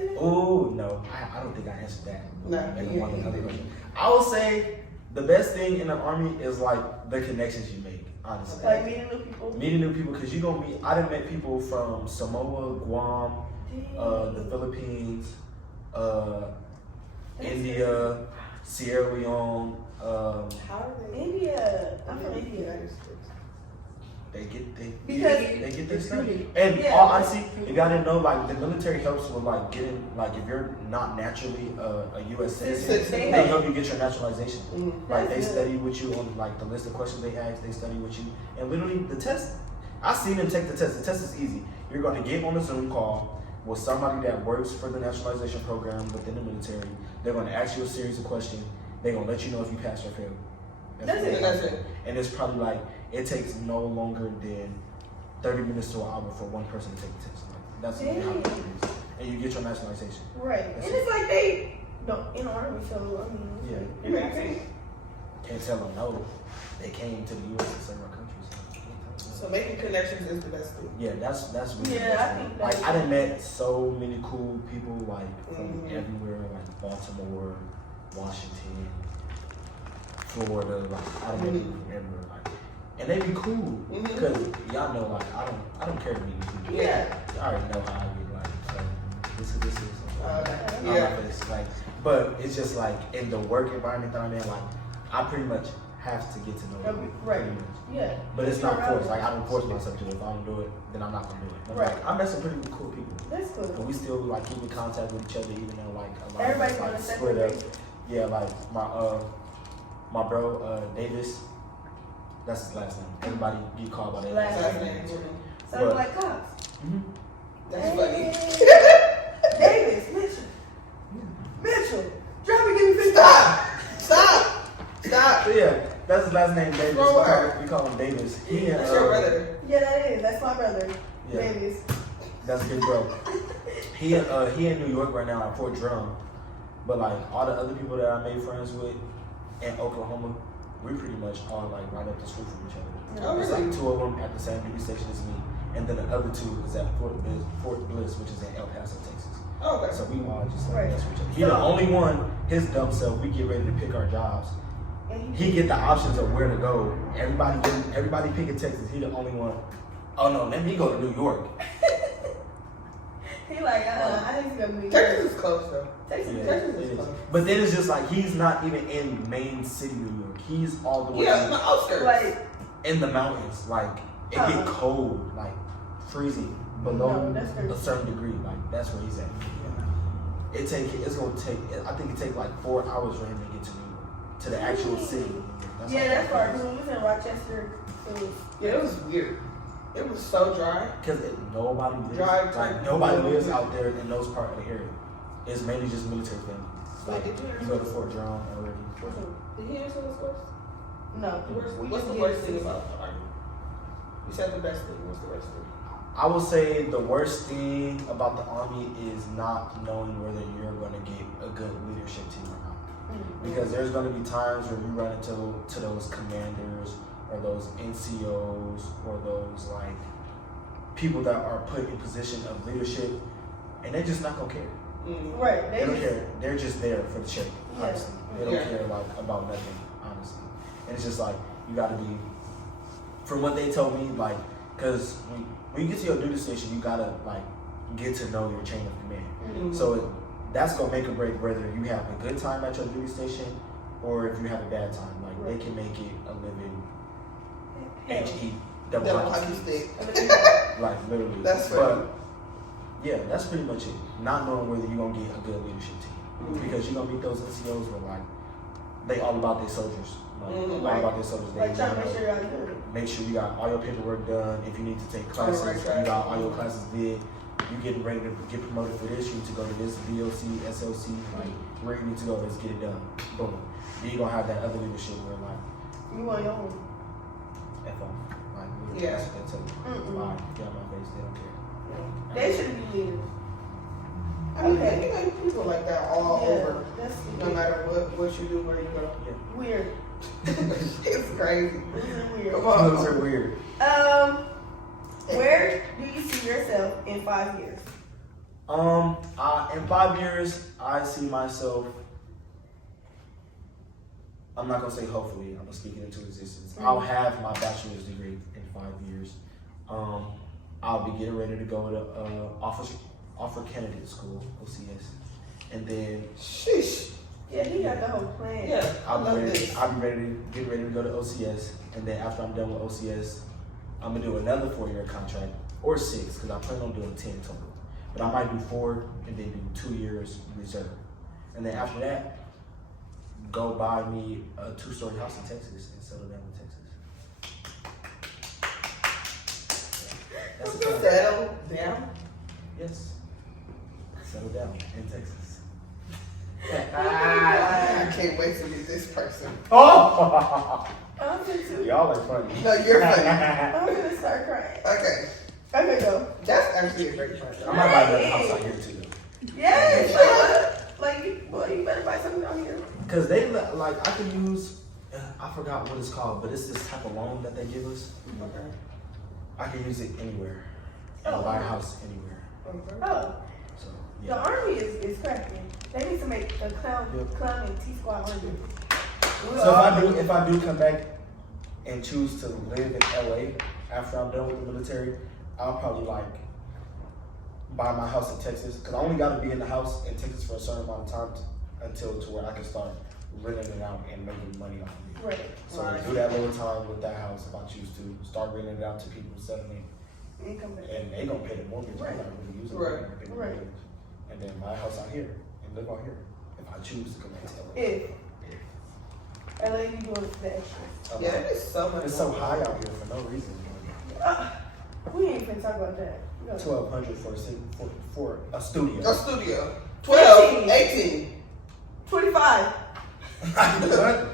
say that? Oh no, I don't think I answered that. No, Another question. I would say the best thing in the army is like the connections you make. Honestly, like meeting new people. Meeting new people, because you gonna meet. I done met people from Samoa, Guam, the Philippines, India, Sierra Leone. How are they? India. I'm from India. They get Because their stuff. And all honesty, if y'all didn't know, like the military helps with like getting, like if you're not naturally a U.S. citizen, they help you get your naturalization. Mm-hmm. Like they study with you on like the list of questions they ask. They study with you, and literally the test. I seen them take the test. The test is easy. You're going to get on a Zoom call with somebody that works for the naturalization program within the military. They're going to ask you a series of questions. They're going to let you know if you pass or fail. That's it. And it's probably like, it takes no longer than 30 minutes to an hour for one person to take the test. Like, that's how it is. And you get your nationalization. Right. That's and it's like they don't in the army, so I mean, yeah. Can't tell them no. They came to the U.S. and several countries. So making connections is the best thing. Yeah, that's really the best thing. Like I done met so many cool people like from everywhere, like Baltimore, Washington, Florida, like I done met people from everywhere, like, and they be cool because y'all know, like I don't care to meet these people. Yeah, I already know how I get, like, so this is Yeah. like, but it's just like in the work environment that I'm in, like I pretty much have to get to know you. Right. Yeah. But it's not forced. Like I don't force myself to do it. If I don't do it, then I'm not gonna do it. But right. Like, I met some pretty cool people. That's cool. But we still like keep in contact with each other, even though like a lot Everybody's of on us, a like split up. separate. Yeah, like my bro Davis. That's his last name. Everybody get called by that Last name. So you like cops. That's funny. Davis, Mitchell. Drop me, give me 50. Stop. So yeah, that's his last name, Davis. We call him Davis. That's your brother. Yeah, that is. That's my brother. Yeah. Davis. That's his bro. He in New York right now at Fort Drum. But like all the other people that I made friends with in Oklahoma, we pretty much all like right up the street from each other. Oh, There's really? like 2 of them at the same duty station as me, and then the other 2 is at Fort Bliss, which is in El Paso, Texas. Oh, okay. So we all just like Right. mess with each other. He the only one. His dumb self. We get ready to pick our jobs. He get the options of where to go. Everybody picking Texas. He the only one. Oh no, let me go to New York. He like, I need to go to New York. Texas is close though. Texas is close. But then it's just like he's not even in main city New York. He's all the way Yeah, the outskirts. Like, in the mountains. Like it get cold, like freezing below a certain degree. Like that's where he's at. It's gonna take. I think it take like 4 hours for him to get to New York, to the actual city. that's far. When we was in Rochester, it was weird. It was so dry. Because nobody lives out there in those parts of the area. It's mainly just military family. Like you go to Fort Drum already. Did he answer this question? No. What's the worst thing about the army? You said the best thing. What's the worst thing? I would say the worst thing about the army is not knowing whether you're going to get a good leadership team or not. Because there's going to be times where you run into those commanders or those NCOs or those like people that are put in position of leadership, and they're just not going to care. Right. They don't care. They're just there for the check, honestly. They don't Yeah. care like about nothing, honestly. And it's just like you got to be. From what they told me, like, because when you get to your duty station, you gotta like get to know your chain of command. So that's gonna make or break whether you have a good time at your duty station or if you have a bad time. Like they can make it a living HE double hockey stick. Like literally. That's funny. But yeah, that's pretty much it. Not knowing whether you're gonna get a good leadership team. Because you're gonna meet those NCOs where like they all about their soldiers. Like, all about their soldiers. Like trying to make sure y'all do it. Make sure you got all your paperwork done. If you need to take classes, you got all your classes did. You getting ready to get promoted for this, you need to go to this VOC, SOC, like where you need to go, let's get it done. Boom. Then you gonna have that other leadership where like you want your own. F off. Like yeah. That's it. Bye. Get out my face, they don't care. They shouldn't be leaders. I mean, you know, people like that all over. No matter what you do, where you go. Yeah. Weird. It's crazy. This is weird. Those are weird. Where do you see yourself in 5 years? In 5 years, I see myself. I'm not gonna say hopefully. I'm gonna speak it into existence. I'll have my bachelor's degree in 5 years. I'll be getting ready to go to offer candidate school, OCS, and then sheesh. Yeah, he got the whole plan. Yeah, I'll be ready to get ready to go to OCS, and then after I'm done with OCS, I'm gonna do another 4-year contract or 6 because I plan on doing 10 total. But I might do 4 and then do 2 years reserve, and then after that, go buy me a 2-story house in Texas and settle down in Texas. That's the plan. Settle down. Yes. Settle down in Texas. I can't wait to meet this person. Oh! I'm gonna, Y'all are funny. No, you're funny. I'm gonna start crying. Okay. Okay, go. That's actually a great plan. I might buy another house out here too, though. Yes, like you better buy something out here. Cause they like I can use. I forgot what it's called, but it's this type of loan that they give us. Okay. I can use it anywhere. And buy a house anywhere. Oh, So the yeah. army is cracking. They need to make a clown and T-Squad army. So if I do come back and choose to live in LA after I'm done with the military, I'll probably like buy my house in Texas because I only got to be in the house in Texas for a certain amount of time until to where I can start renting it out and making money off of it. Right. So do that little time with that house if I choose to start renting it out to people settling, Income back. and they gonna pay the mortgage. Right. I'm not really using Right. it. I'm gonna pay the Right. mortgage. And then my house out here and live out here if I choose to come back to LA. If LA be doing the extras. Yeah, it is so much. It's so high out here for no reason. We ain't finna talk about that. No. 1,200 for a studio. A studio. 12, 18. 25. What?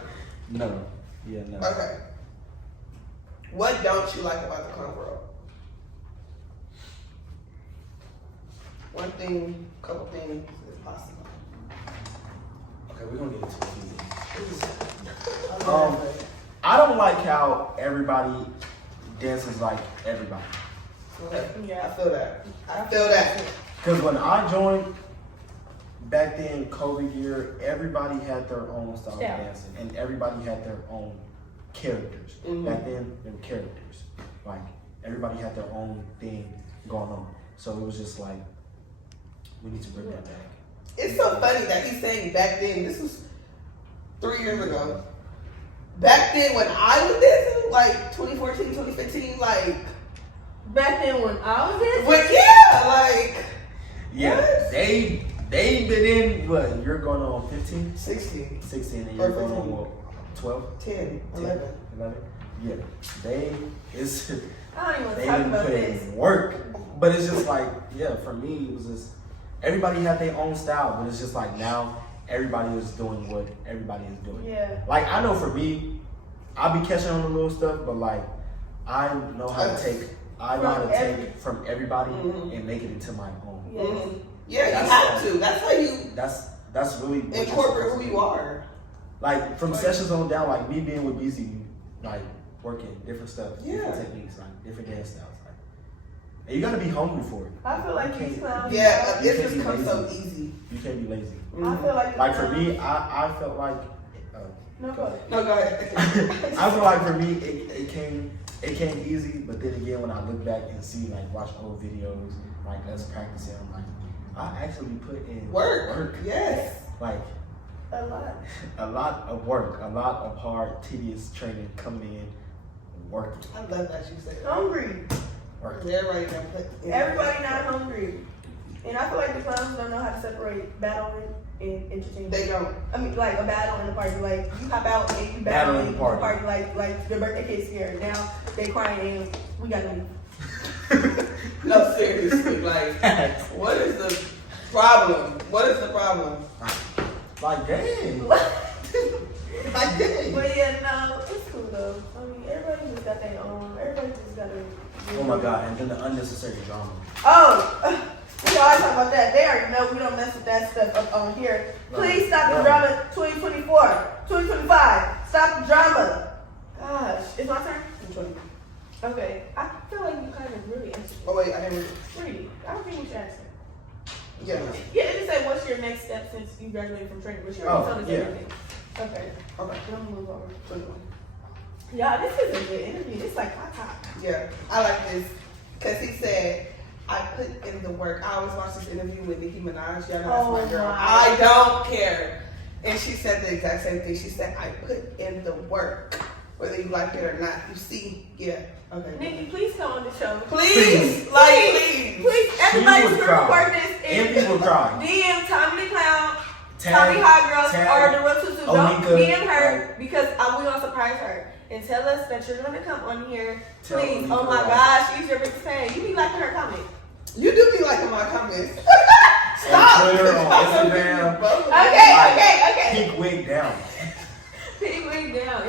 No. Yeah, no. Okay. What don't you like about the clown world? One thing, couple things is possible. Okay, we're gonna get into a few things. I don't like how everybody dances like everybody. Okay. Yeah. I feel that. I feel that. Because when I joined back then, COVID year, everybody had their own style of dancing, and everybody had their own characters. Mhm. Back then, they were characters. Like everybody had their own thing going on. So it was just like, we need to bring that back. It's so funny that he's saying back then, this was 3 years ago. Back then when I was dancing, like 2014, 2015, like, Back then when I was in, but yeah, like, Yeah, what? they've been in, what, you're going on 15? 16, 16, and Or you're going on 15. what, 12? 10, 11. 11? Yeah, it's, I don't even want they to talk didn't about put this. in work. But it's just like, yeah, for me, it was just, everybody had their own style, but it's just like now, everybody is doing what everybody is doing. Yeah. Like, I know for me, I'll be catching on the little stuff, but like, I know how to take from everybody and make it into my own. Yes. Mhm. Yeah, That's you have to. That's how you That's really what you're incorporate supposed who to you do. are. Like from sessions on down, like me being with BZ, like working different stuff, Yeah. different techniques, like different dance styles. Like, and you gotta be hungry for it. I feel like You these can't- clowns. Yeah, You it can't just be comes so lazy. easy. You can't be lazy. I feel like. Like for me, I felt like. No, go ahead. No, go ahead. I feel like for me, it came easy, but then again, when I look back and see, like, watch old videos, like us practicing, I'm like, I actually put in Work. Yes. like A lot. a lot of work, a lot of hard, tedious training coming in, work, I love that you said that. Hungry. work. Everybody done put in. Everybody not hungry. And I feel like the clowns don't know how to separate battle and entertainment. They don't. I mean, like a battle and a party. Like you hop out and you Battle battle and and party. party. Like your birthday kid's scared. Now they crying and we gotta leave. No, seriously. Like, what is the problem? What is the problem? Like, dang. Like, dang. But yeah, no, it's cool though. I mean, everybody just got their own. Everybody just got their. Oh my God, and then the unnecessary drama. Oh, we always talk about that. They already know we don't mess with that stuff up on here. Please stop the drama. 2024, 2025. Stop the drama. Gosh, it's my turn. Okay, I feel like you kind of really answered. Oh wait, I didn't. Really, I don't think we should answer. Yeah. Yeah, it just say, what's your next step since you graduated from training? What's your everything? Okay. Okay. Let me move over. Y'all, this is a good interview. It's like hot top. Yeah, I like this because he said, I put in the work. I always watch this interview with Nicki Minaj. Y'all know that's my girl. I don't care. And she said the exact same thing. She said, I put in the work, whether you like it or not. You see, yeah. Okay. Nikki, please come on the show. Please. Please, everybody She would record this. And people cry. DM TommyTheClown, Tommy Hot Girls, or the Real Tutu. Don't DM her because we gonna surprise her and tell us that you're gonna come on here. Please. Oh my gosh, she's your biggest fan. You be liking her comment. You do be liking my comments. Stop. On Twitter, on Instagram. Okay. Peak wig down. Peak wig down.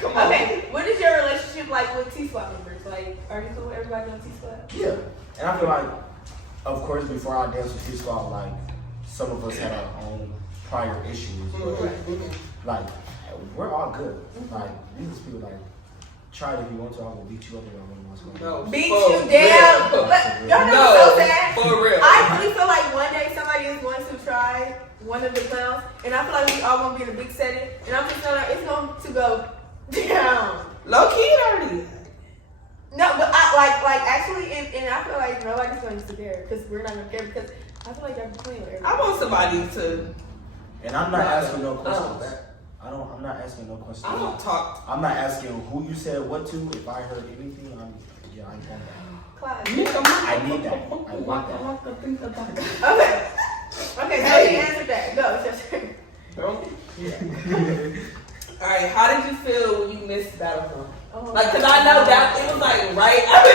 Come on. Okay, what is your relationship like with T-Squad members? Like, are you cool with everybody on T-Squad? Yeah. And I feel like, of course, before I danced with T-Squad, like, some of us had our own prior issues. But, like, we're all good. Like, these people, like, try it if you want to. I will beat you up if I want to. No. Beat you down. Y'all know what's so sad? For real. I really feel like one day somebody is going to try one of the clowns, and I feel like we all going to be in a big setting, and I'm just feeling like it's going to go down. Low key already. No, but I actually, and I feel like nobody's going to care because we're not going to care because I feel like y'all playing with everybody. I want somebody to. And I'm not asking no questions. I'm not asking no questions. I don't talk. I'm not asking who you said what to. If I heard anything, I want that. Class. I need that. I want that. Okay, so you answered that. Go, it's your turn. All right, how did you feel when you missed Battlefront? Oh, Like, cause I know that it was like right after.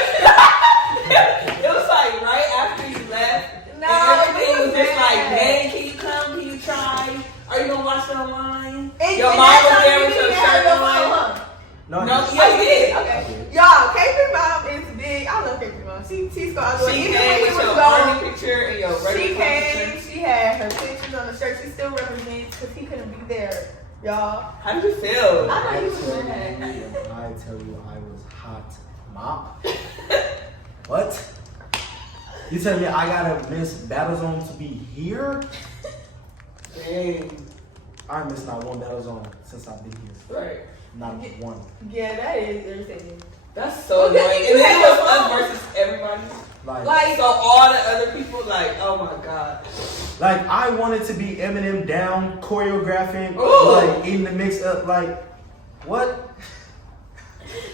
It was like right after you left. No, and everything was just bad. like, hey, can you come? Can you try? Are you gonna watch it online? And Your and mom that's was how there you with your didn't have shirt your on. phone, huh? No, No, yeah, you did. Okay. Y'all, KP Mom is big. I love KP Mom. She squad. She came with your army picture and your She regular came. picture. She had her pictures on the shirt. She still represents because he couldn't be there, y'all. How did you feel? I know you was tell mad. you, I tell you, I was hot mop. What? You telling me I gotta miss Battlezone to be here? Dang. I missed not one Battlezone since I've been here. Right. Not one. Yeah, that is irritating. That's so Because annoying. you And then had it was your us phone. versus everybody. Like, So all the other people, like, oh my god. Like I wanted to be Eminem down, choreographing, Ooh. like eating the mix up, like what?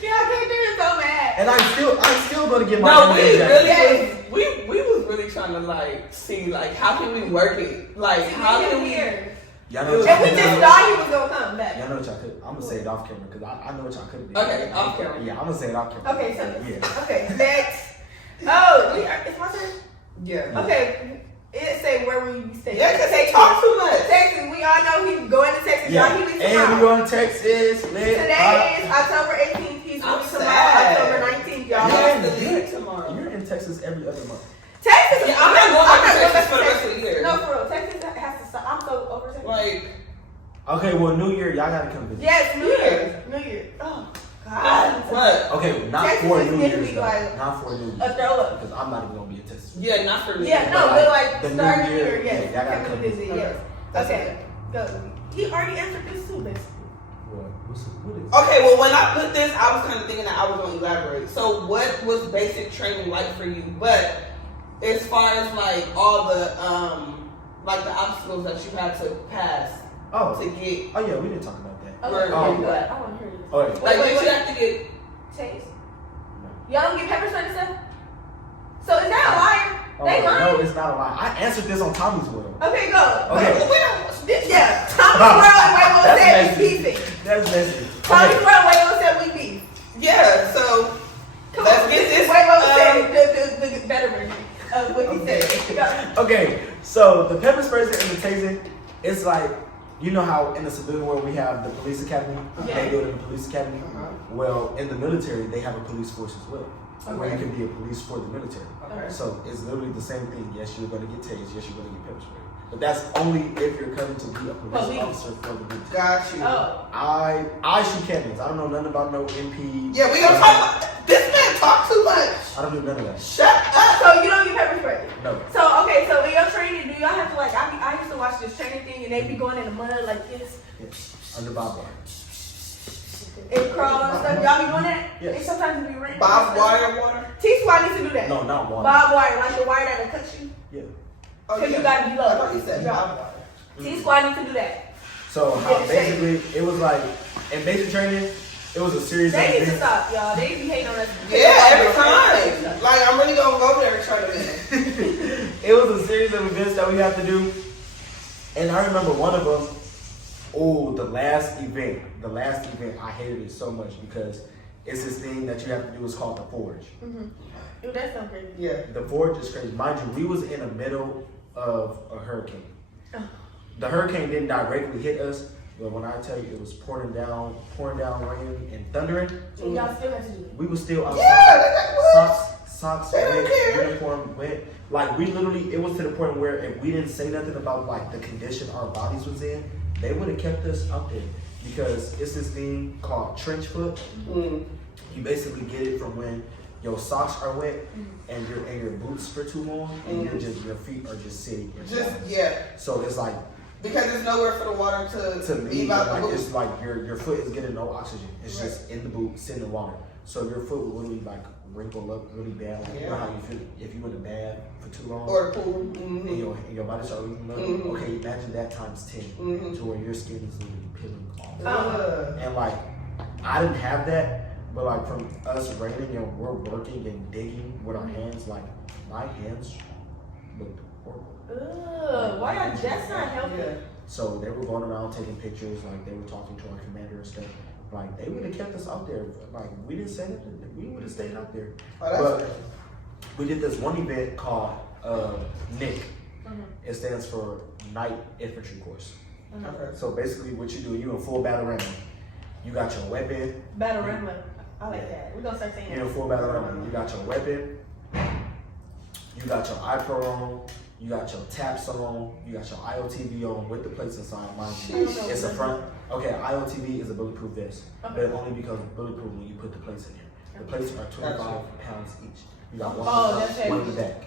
yeah, KP is so mad. And I'm still gonna get my No, we Eminem really jacket. was, we was really trying to like see like how can we work it? Like how can we? here? Y'all know what And we y'all just could thought he was gonna come back. Y'all know what y'all could. I'm gonna say it off camera because I know what y'all could have did. Okay, off camera. Yeah, I'm gonna say it off camera. Okay, so Yeah. okay, next. Oh, it's my turn. Yeah. Okay, it say where will you be staying? Yeah, because they talk too much. Texas. We all know he's going to Texas. Yeah. Y'all, he leaves And tomorrow. we're going to Texas. Today is October 18th. He's I'm leaving tomorrow, sad. October 19th, y'all. You Yeah. have to leave tomorrow. You're in Texas every other month. Texas. Yeah, I'm not going back to Texas back for the rest of the year. No, for real. Texas has to stop. I'm so over Texas. Like, Okay, well, New Year, y'all gotta come visit. Yes, New Yeah. Year's. New Year's. Oh, God. what? Okay, not Texas for is New giving Year's. me though. like Not for New A Year's. throw up. Because I'm not even gonna be in Texas. Yeah, not for me. Yeah, no, But but like, like the start New of the Year, year, yes. yeah, y'all gotta come visit, visit. yes. That's Okay, go. He already answered this too, basically. What is it? Okay, well, when I put this, I was kind of thinking that I was going to elaborate. So, what was basic training like for you? But as far as like all the like the obstacles that you had to pass Oh, to get, oh yeah, we didn't talk about that. Okay, Oh, okay, what? I want to hear this. Okay. like, wait, did you have to get? Taste. No. Y'all don't get pepper spray and stuff? So is that a liar? Oh, They no, lying? it's not a lie. I answered this on Tommy's World. Okay, go. Okay. We don't, this, yeah. Tommy's World and Waymo That's said we messy. beefing. That's messy. Tommy's Okay. World and Waymo said we beef. Yeah. So Come let's on, get this. Waymo said the better version of what he Okay. said. Go. Okay, so the pepper sprays and the tasing, it's like, you know how in the civilian world we have the police academy? Yeah. They do it in the police academy. Uh-huh. Well, in the military, they have a police force as well. Where you Okay. can be a police for the military. Okay. So it's literally the same thing. Yes, you're going to get tased. Yes, you're going to get pepper sprayed. But that's only if you're coming to be a police officer for the military. Got you. Oh. I shoot cannons. I don't know nothing about no MP. Yeah, we gonna talk. This man talk too much. I don't do none of that. Shut up. So you don't get pepper spray? No. So, okay, so in your training, do this training thing, and they be going in the mud like this. Yeah. Under barbed wire. And crawl and stuff. Y'all be doing that? Yes. And sometimes it be raining. Barbed wire water? T-Squad needs to do that. No, not water. Barbed wire, like the wire that'll cut you. Yeah. Oh, Because yeah. you gotta be low. I thought you said barbed wire. T-Squad needs to do that. So how basically it was like in basic training, it was a series of They need to events. stop, y'all. They be hating on us. Yeah, every time. Like, I'm really gonna go there and try to win. It was a series of events that we have to do. And I remember one of them, the last event, I hated it so much because it's this thing that you have to do. It's called the forge. Mm-hmm. Dude, that sounds crazy. Yeah. The forge is crazy. Mind you, we was in the middle of a hurricane. Oh. The hurricane didn't directly hit us, but when I tell you it was pouring down rain and thundering, And y'all still have to do it. we was still outside. Yeah, what? Socks They don't wet, care. uniform wet. Like we literally, it was to the point where if we didn't say nothing about like the condition our bodies was in, they would have kept us out there because it's this thing called trench foot. Mm. You basically get it from when your socks are wet and your boots for too long, and your feet are just sitting. in Just, water. yeah. So it's like Because there's nowhere for the water to me, leave out the like boot. it's like your foot is getting no oxygen. It's Right. just in the boot, sitting in the water. So your foot will really like wrinkle up really bad. Like you know how you feel if you in a bath for too long. Or the pool. and Mm-hmm. your body start losing blood. Mhm. Okay, imagine that times 10 Mhm. to where your skin is literally peeling off. Ugh. And like, I didn't have that, but like from us raining and we're working and digging with our hands, like my hands looked horrible. Ugh, why y'all just not helping? Yeah. So they were going around taking pictures, like they were talking to our commander and stuff. Like they would have kept us out there. Like we didn't say nothing. We would have stayed out there. Oh, that's But crazy. we did this one event called NIC. Mhm. It stands for Night Infantry Course. Okay. So basically, what you do, you in full battle armor. You got your weapon. Battle Rambler. I like that. We're gonna start saying You in that. full battle armor. You got your weapon. You got your iPro on. You got your taps on. You got your IOTV on with the plates inside. Mind you, Sheesh. it's a front. Okay, IOTV is a bulletproof vest, Okay. but only because it's bulletproof when you put the plates in here. The plates are 25 pounds each. You got one Oh, in the that's front, one in heavy. the back.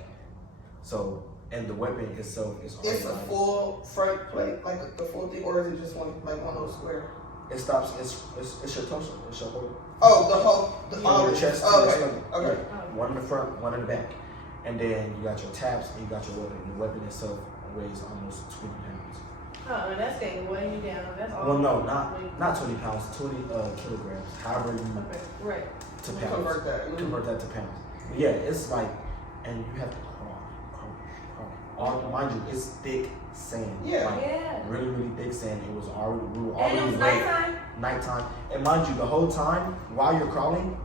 So, and the weapon itself is It's a already- full front plate, like the full thing, or is it just one of those square? It stops. It's your torso. It's your whole. Oh, the whole, From your chest to oh, your okay, stomach. okay. Yeah. One in the front, one in the back. And then you got your tabs and you got your weapon. Your weapon itself weighs almost 20 pounds. Oh, that's getting weighing you down. That's all. Well, no, not 20 pounds, 20 kilograms. However you Okay, right. to pounds. Convert that. Convert that to pounds. But yeah, it's like, and you have to crawl. All, mind you, it's thick sand. Yeah. Like, Yeah. really, really thick sand. It was already, we were And it already was wet. nighttime. Nighttime. And mind you, the whole time while you're crawling,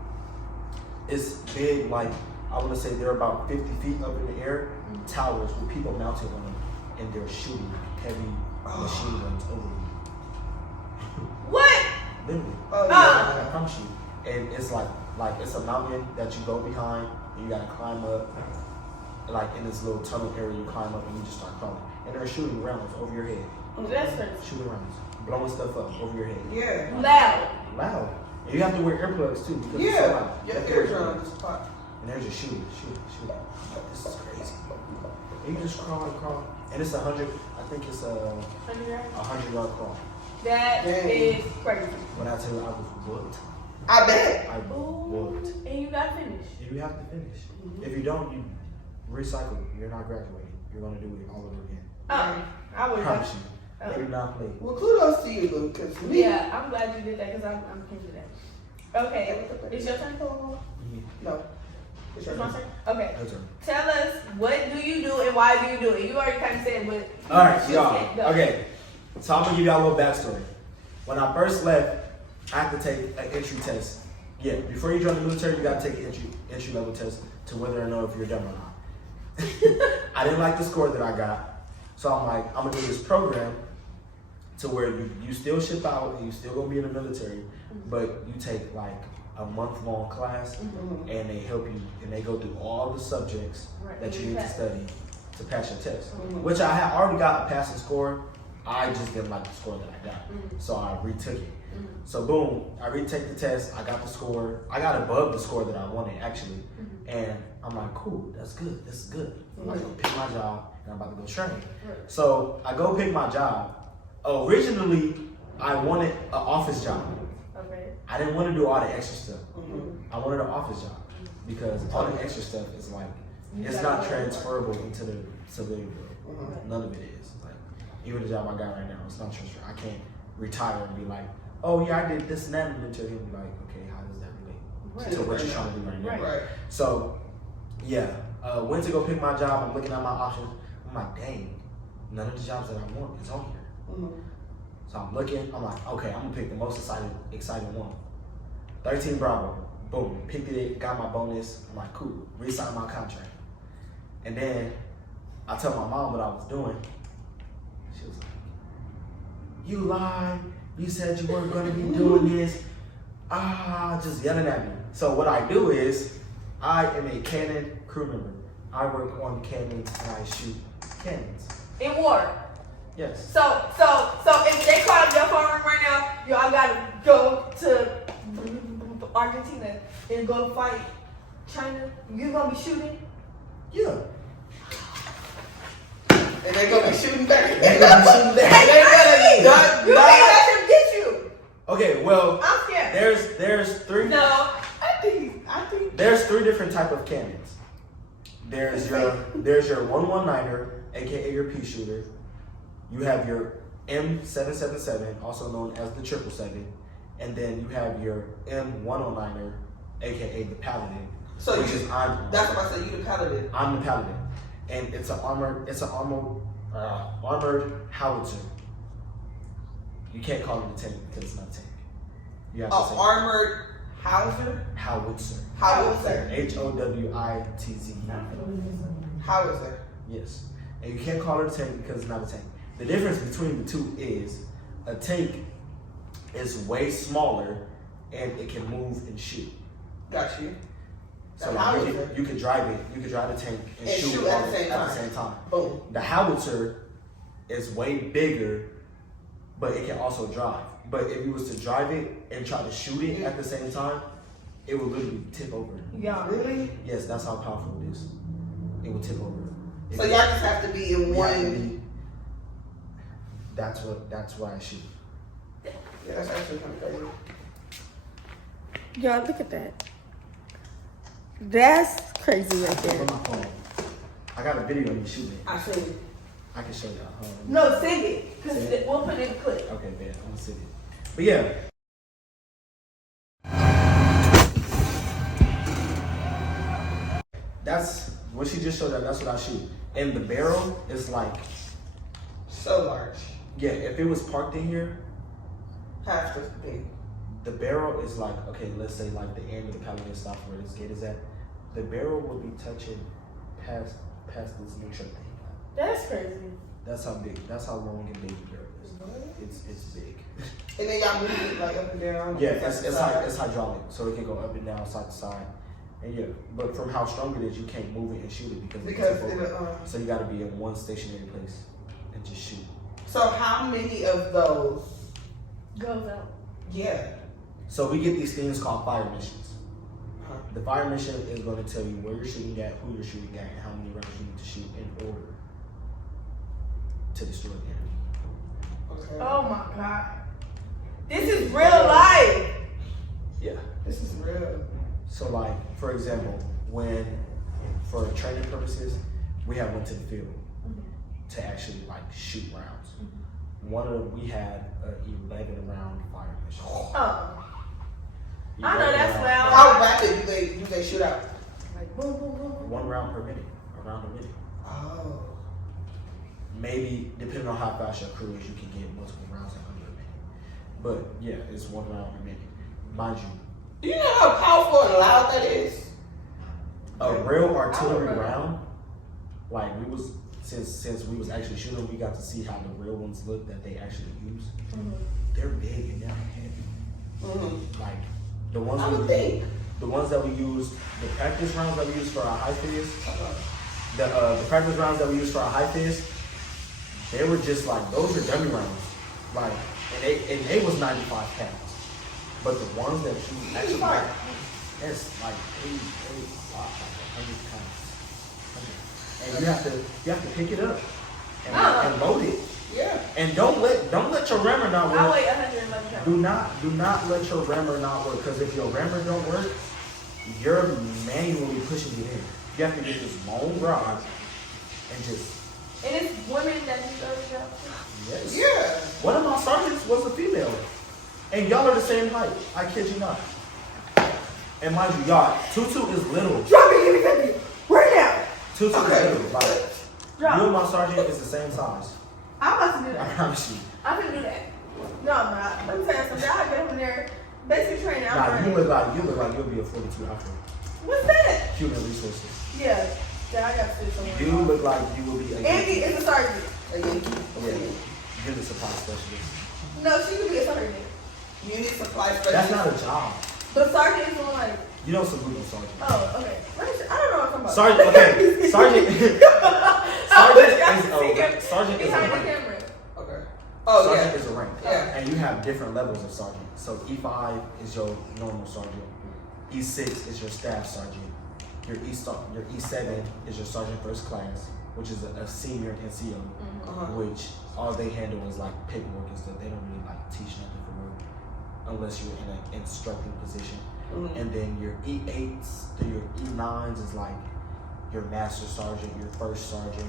it's big, like I want to say they're about 50 feet up in the air, towers with people mounted on them, and they're shooting heavy machine guns over you. What? Literally. Oh, Ah. yeah. I promise you. And it's like it's a mountain that you go behind, and you gotta climb up. Like in this little tunnel area, you climb up and you just start crawling. And they're shooting rounds over your head. That's crazy. Shooting rounds. Blowing stuff up over your head. Yeah. Loud. Loud. And you have to wear earplugs too because it's so Yeah. loud. Your You have to wear eardrums. earplugs. And they're just shooting. This is crazy. And you just crawl. And it's 100, I think it's a 100-yard crawl. That Dang. is crazy. When I tell you I was whooped. I bet. I Ooh, whooped. and you got finished. You have to finish. If you don't, you recycle. You're not graduating. You're going to do it all over again. I would Promise have. you. They do not play. Well, kudos to you, Luke, because me. Yeah, I'm glad you did that because I'm keen to that. Okay, it's your turn. No. It's your It's my turn. turn. Okay. That's right. Tell us what do you do and why do you do it? You already kind of said, but All right, Go. y'all. Okay, so I'm gonna give y'all a little backstory. When I first left, I had to take an entry test. Yeah, before you join the military, you gotta take an entry level test to whether or not if you're done or not. I didn't like the score that I got, so I'm like, I'm gonna do this program to where you still ship out and you still gonna be in the military, but you take like a month-long class and they help you and they go through all the subjects Right, that you and need to pass. study to pass your test. Which I had already got a passing score I just didn't like the score that I got. So I retook it. So boom, I retake the test. I got the score. I got above the score that I wanted actually. And I'm like, cool, that's good. This is good. I'm about to go pick my job and I'm about to go train. So I go pick my job. Originally, I wanted an office job. Okay. I didn't want to do all the extra stuff. I wanted an office job because all the extra stuff is like, it's not transferable into the civilian world. None of it is. Like, even the job I got right now, it's not transferable. I can't retire and be like, oh yeah, I did this and that, and then to him be like, okay, how does that relate to what you're trying to do right now? Right. So, yeah, went to go pick my job. I'm looking at my options. I'm like, dang, none of the jobs that I want is on here. So I'm looking. I'm like, okay, I'm gonna pick the most exciting one. 13 Bravo. Boom, picked it. Got my bonus. I'm like, cool. Re-signed my contract. And then I tell my mom what I was doing. She was like, you lied. You said you weren't gonna be doing this. Just yelling at me. So what I do is, I am a cannon crew member. I work on cannons and I shoot cannons. In war. Yes. So if they call up your phone room right now, y'all gotta go to Argentina and go fight China. You gonna be shooting? Yeah. And they gonna be shooting back. They gonna be shooting back. You can't let them get you. Okay, well, I'm scared. there's three. No, I think. There's three different type of cannons. There's your 119er, aka your pea shooter. You have your M777, also known as the 777, and then you have your M109er, aka the Paladin. So which is that's what I said. You the Paladin. I'm the Paladin, and it's an armored howitzer. You can't call it a tank because it's not a tank. You have to say armored howitzer. howitzer. Howitzer. HOWITZ. Howitzer. Yes, and you can't call it a tank because it's not a tank. The difference between the two is a tank is way smaller and it can move and shoot. Got you. So you can drive it. You can drive the tank and shoot at the same time. Boom. The howitzer is way bigger, but it can also drive. But if you was to drive it and try to shoot it at the same time, it would literally tip over. Yeah. Really? Yes, that's how powerful it is. It would tip over. So y'all just have to be in one. That's why I shoot. Yeah, that's actually kind of crazy. Y'all, look at that. That's crazy right On there. my phone. I got a video of me shooting. I see. I can show y'all. No, sing it. Because Sing it? we'll put it in the clip. Okay, man, I'm gonna sing it. But yeah. That's what she just showed. That's what I shoot. And the barrel is like, So large. yeah. If it was parked in here, Half the thing. the barrel is like, okay, let's say like the end of the Paladin stop where this gate is at. The barrel will be touching past this neutral thing. That's crazy. That's how big. That's how long and big the barrel is. It's big. And then y'all move it like up and down. Yeah, it's hydraulic, so it can go up and down, side to side. And yeah, but from how strong it is, you can't move it and shoot it because so you got to be in one stationary place and just shoot. So how many of those? Goes out. Yeah. So we get these things called fire missions. Huh. The fire mission is going to tell you where you're shooting at, who you're shooting at, and how many rounds you need to shoot in order to destroy the enemy. Okay. Oh my God. This is real life. Yeah. This is real. So like, for example, when for training purposes, we have went to the field to actually like shoot rounds. We had an 11 round fire mission. Oh. I know that's loud. How rapid do they shoot out? Like boom, boom, boom, boom. 1 round per minute, around a minute. Oh. Maybe depending on how fast your crew is, you can get multiple rounds in under a minute. But yeah, it's 1 round per minute. Mind you, Do you know how powerful and loud that is? a real artillery round, like we was since we was actually shooting, we got to see how the real ones look that they actually use. They're big and they're heavy. Like the ones the ones that we use, the practice rounds that we use for our high fist, the practice rounds that we use for our high fist, They were just like, those are dummy rounds. Like, and they was 95 pounds. But the ones that you actually like, it's like 80, 100 pounds. 100. And you have to pick it up and load it. Yeah. And don't let your rammer not work. I weigh 111 pounds. Do not let your rammer not work, because if your rammer don't work, you're manually pushing it in. You have to get this long rod and just. And it's women that do those jobs. Yes. Yeah. One of my sergeants was a female, and y'all are the same height. I kid you not. And mind you, y'all, Tutu is little. Drop it, give me 50. Right now. Tutu is little. Like, Drop. you and my sergeant is the same size. I'm about to do I that. promise you. I'm gonna do that. No, I'm not. Let me tell you something. I get over there. Basic training. I'm Nah, ready. you look like you'll be a 42 after. What's that? Human resources. Yeah. Yeah, I got to do something. You look like you will be a Andy is a sergeant. You're the supply specialist. No, she could be a sergeant. Unit supply specialist. That's not a job. But sergeant is the one like. You don't salute a sergeant. Oh, okay. I don't know what I'm talking about. Sergeant, okay. Sergeant is behind a the rank. camera. Okay. Oh, Sergeant yeah. is a rank. Yeah. And you have different levels of sergeant. So E5 is your normal sergeant. E6 is your staff sergeant. Your E7 is your sergeant first class, which is a senior NCO, which all they handle is like paperwork and stuff. They don't really like teach nothing for work unless you're in an instructing position. And then your E8s to your E9s is like your master sergeant, your first sergeant,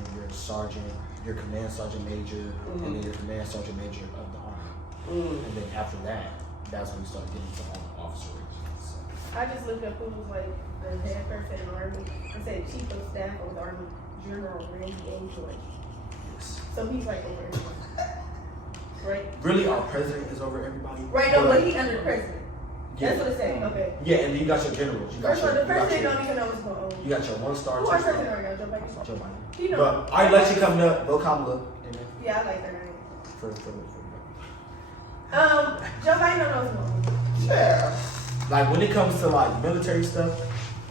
your command sergeant major, and then your command sergeant major of the army. And then after that, that's when you start getting to all the officer ranks. So. I just looked up who was like the head person in the army. It said chief of staff of the army, General Randy A. Joy. Yes. So he's like over everyone. Right? Really, our president is over everybody. Right, no, but he under the president. That's what it said. Okay. Yeah, and then you got your generals. You got First of all, the you got president your- don't even know what's going on. You got your 1-star. Who our 2-star. president right now? Joe Biden? Joe Biden. You know. But I let you come to go Kamala. Amen. Yeah, I like that name. For Joe Biden don't know what's going on. Yeah. like when it comes to like military stuff,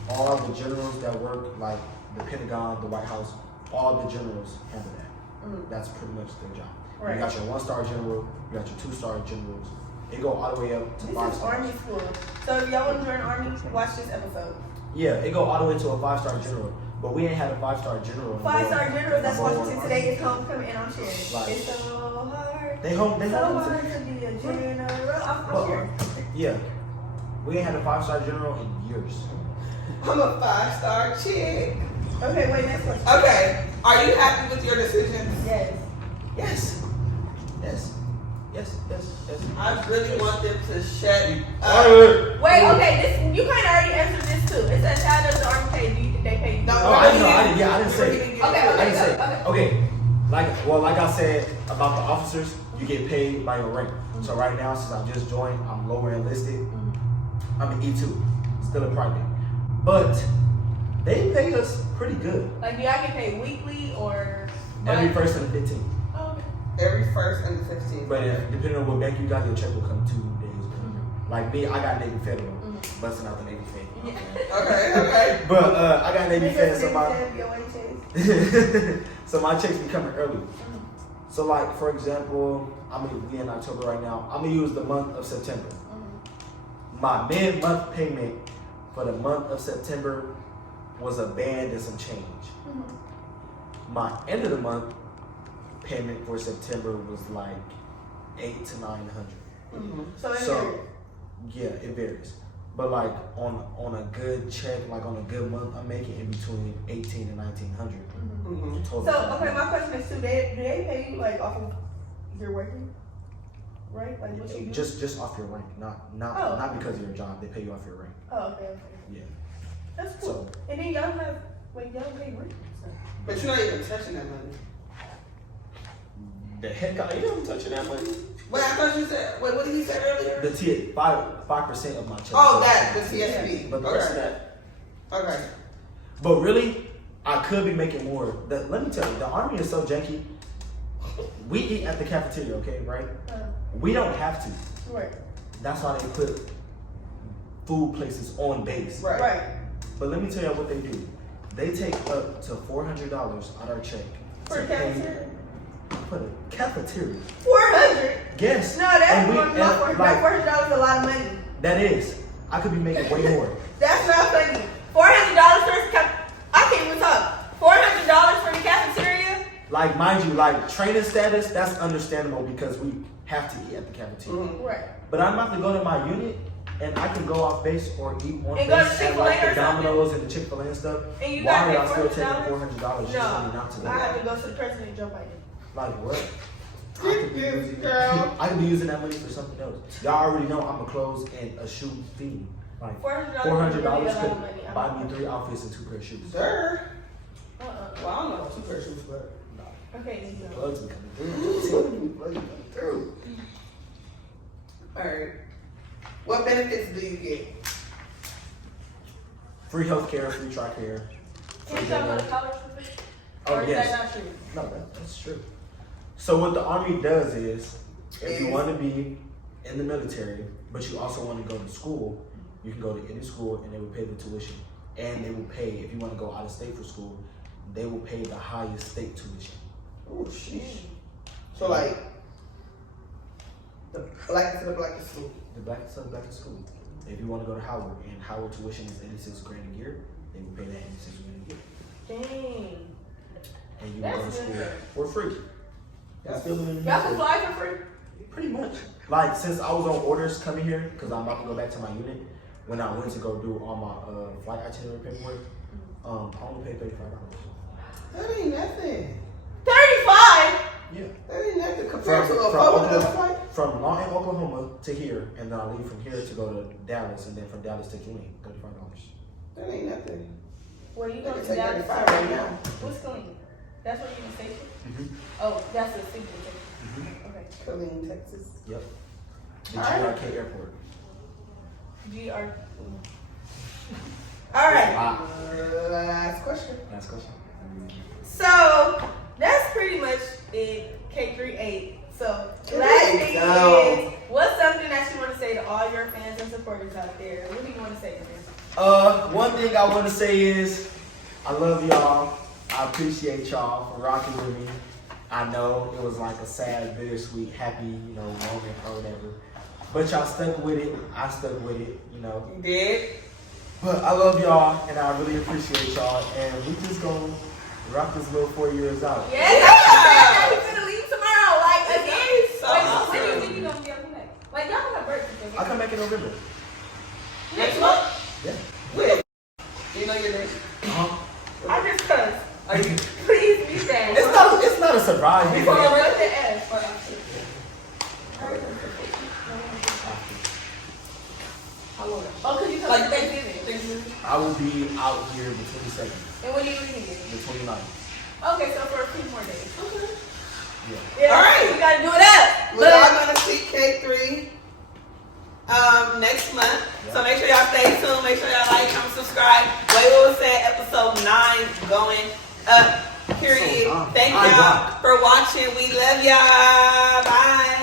all the generals that work like the Pentagon, the White House, all the generals handle that. That's pretty much their job. Right. You got your 1-star general, you got your 2-star generals. They go all the way up to This 5 is stars. Army school. So if y'all want to join the Army, watch this episode. Yeah, it go all the way to a 5-star general. But we ain't had a 5-star general. 5-star general that's More Washington Army. today is homecoming and I'm sharing. Like- It's so hard. They home So hard today. to be a general. I'm But, sharing. yeah, we ain't had a 5-star general in years. I'm a 5-star chick. Okay, wait, next question. Okay. Are you happy with your decisions? Yes. Yes. Yes. Yes. Yes. Yes. I really want them to shut Wait, okay, this you kind of already answered this too. It says how does the Army pay? Do you think they pay you? No, Oh, I didn't know. I didn't say. Okay, I didn't say. okay. Okay. Like I said about the officers, you get paid by your rank. So right now, since I just joined, I'm lower enlisted. I'm an E2, still a private, but they pay us pretty good. Like, do y'all get paid weekly or Every first and the 15th. Oh, okay. every 1st and the 15th. But depending on what bank you got, your check will come 2 days. Like me, I got Navy Federal, busting out the Navy Fed. Okay. But I got Navy Fed, so Niggas so my checks be coming early. So like for example, we in October right now. I'm gonna use the month of September. My mid-month payment for the month of September was a band and some change. My end of the month payment for September was like $800 to $900. So, So yeah, it varies. But like on a good check, like on a good month, I'm making in between $1,800 and $1,900. Total. So okay, my question is too. Do they pay you like off of your working, right? Like what you do? Just off your rank, not because of your job. They pay you off your rank. Oh, okay. Yeah. That's cool. So And then y'all have y'all pay rent. But you're not even touching that money. the heck I am touching that money. Wait, I thought you said. Wait, what did he say earlier? The 5% of my check. Oh, that the CSP. But the rest of that. Okay. But really, I could be making more. Let me tell you, the Army is so janky. We eat at the cafeteria, okay, right? We don't have to. Right. That's why they put food places on base. Right. But let me tell you what they do. They take up to $400 out our check For to the pay cafeteria? For the cafeteria. 400. Yes. No, that's And we- more. and, $400 is a lot of money. That is. I could be making way more. That's not funny. $400 for I can't even talk. $400 for the cafeteria. Like, mind you, like training status, that's understandable because we have to eat at the cafeteria. Right. But I'm about to go to my unit and I can go off base or eat on And go to base at Chick-fil-A like or the Domino's and the Chick-fil-A and stuff. And you Why gotta are pay y'all still taking $400? $400 just for me not to I go? have to go to the president Joe Biden. Like what? Girl. I could be using that money for something else. Y'all already know I'm a clothes and a shoe fiend. Like $400 $400 is really a lot of could money. buy me 3 outfits and 2 pair of shoes. Sure. Uh-uh. Well, I don't know about 2 pair of shoes, but. Okay, you go. Plugs are coming through. Alright. What benefits do you get? Free healthcare, free TRICARE. Can you tell me what college for free? Oh, Or is yes. that not true? No, that's true. So what the Army does is, if you want to be in the military, but you also want to go to school, you can go to any school and they will pay the tuition. And they will pay, if you want to go out of state for school, they will pay the highest state tuition. Oh, sheesh. So, like, the blackest of the blackest school. The blackest of the blackest school. If you want to go to Howard, and Howard tuition is $86,000 a year, they will pay that $86,000 a year. Dang. And you That's go to school good. for free. That's still in the Y'all can fly for free? Pretty much. Like, since I was on orders coming here, because I'm about to go back to my unit, when I went to go do all my flight itinerary paperwork, I only paid $35. That ain't nothing. 35? Yeah. That ain't nothing compared to a public flight. From Lawton, Oklahoma to here, and then I leave from here to go to Dallas, and then from Dallas to Killeen, $35. That ain't nothing. Well, you I go can to take Dallas 35 right now. What's Killeen? That's where you're stationed? Mm-hmm. Oh, that's the signal. Okay. Killeen, Texas. Yep. The Alright. GRK airport. GR. Alright. Wow. Last question. Last question. So, that's pretty much it. K38. So, last thing is, what's something that you want to say to all your fans and supporters out there? What do you want to say to them? One thing I want to say is, I love y'all. I appreciate y'all for rocking with me. I know it was like a sad, bittersweet, happy, moment or whatever. But y'all stuck with it. I stuck with it, You did? But I love y'all, and I really appreciate y'all. And we just gonna rock this little 4 years out. Yes, yeah. We're gonna leave tomorrow. Like, again. So When awesome. do you think you're gonna be able to come back? Like, y'all have birthday. I come back in November. Next month? Yeah. When? Do you know your name? Uh-huh. I just cuss. Are you? Please be sad. It's not a surprise. Before I run the S. How long? Oh, cause you come Like to Thanksgiving. Thanksgiving? I will be out here the 22nd, And when you leaving again? the 29th. Okay, so for a few more days. Okay. Yeah. Yeah, All right. we gotta do it up. We're all gonna see K3 next month. Yeah. So make sure y'all stay tuned. Make sure y'all like, comment, subscribe. Wait, what was said? Episode 9 going up. Period. So, Thank y'all for watching. We love y'all. Bye.